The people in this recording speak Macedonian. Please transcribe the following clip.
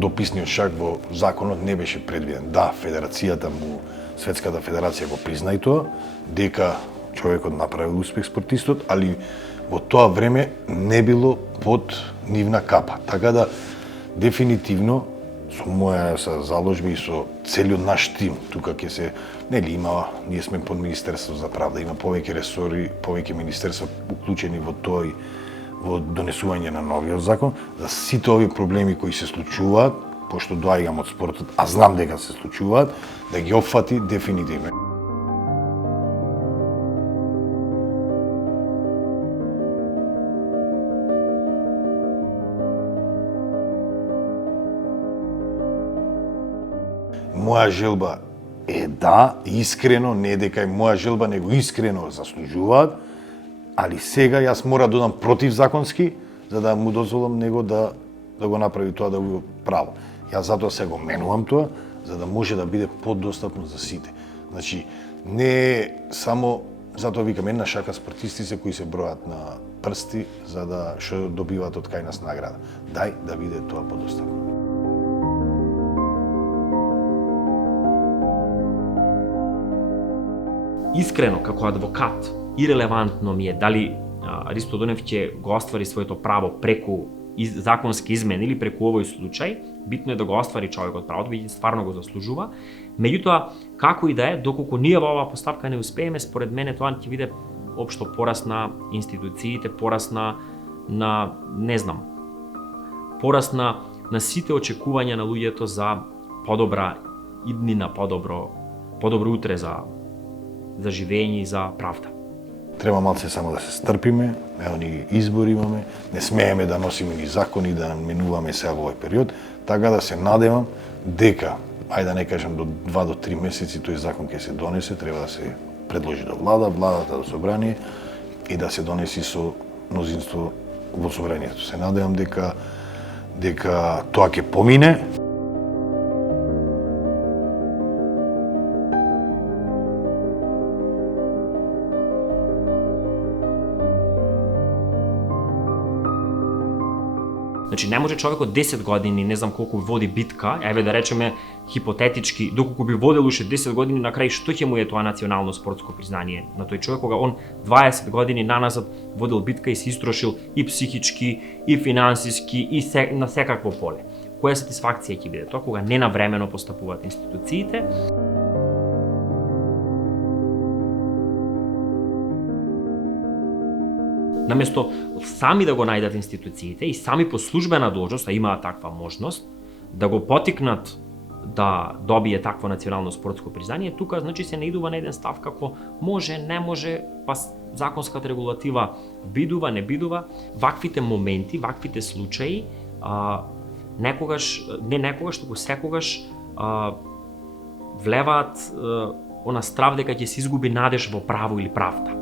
дописниот шак во законот не беше предвиден. Да, Светската федерација го призна и тоа, дека човекот направил успех спортистот, али во тоа време не било под нивна капа. Така да, дефинитивно, со моја заложба и со целиот наш тим, тука ќе се, ние сме под Министерство за правда, има повеќе ресори, повеќе министерства уклучени во тоа и во донесување на новиот закон, за сите овие проблеми кои се случуваат, пошто доаѓам од спортот, а знам дека се случуваат, да ги опфати дефинитивно. Моја желба е да, искрено, не дека е моја желба, него искрено заслужуваат, али сега јас мора да додам противзаконски, за да му дозволам него да го направи тоа, да го право. Јас затоа се го менувам тоа, за да може да биде подостапно за сите. Значи, не само, затоа викам, една шака спортисти се кои се бројат на прсти, за да што добиваат од кај нас награда. Дај да биде тоа подостапно. Искрено, како адвокат, ирелевантно ми е дали Ристо Дунев ќе го оствари своето право преку законски измени или преку овој случај. Битно е да го оствари човекот правото, бидејќи стварно го заслужува. Меѓутоа, како и да е, доколку ние во оваа поставка не успееме, според мене тоа ќе биде општо порас на институциите, порас на порас на сите очекувања на луѓето за подобра иднина, подобро утре за живење и за правда. Треба малце само да се стрпиме, ево ни избори имаме, не смееме да носиме ни закони, да менуваме сега во овој период, така да се надевам дека, ајде да не кажам до 2 до 3 месеци тој закон ќе се донесе, треба да се предложи до владата до собрание и да се донеси со мнозинство во собранието. Се надевам дека тоа ќе помине. Значи, не може човекот 10 години, не знам колку води битка, еве да речеме хипотетички, доколку би водел уште 10 години, на крај што ќе му е тоа национално спортско признание на тој човек, кога он 20 години наназад водел битка и се истрошил и психички, и финансиски, и на секакво поле. Која сатисфакција ќе биде тоа, кога ненавремено постапуваат институциите? Наместо сами да го најдат институциите и сами по службена должност, а имаат таква можност, да го потикнат да добие такво национално спортско признание, тука значи се наидува на еден став како може, не може, па законската регулатива бидува, не бидува. Ваквите моменти, ваквите случаи, туку секогаш влеваат она страв дека ќе се изгуби надеж во право или правда.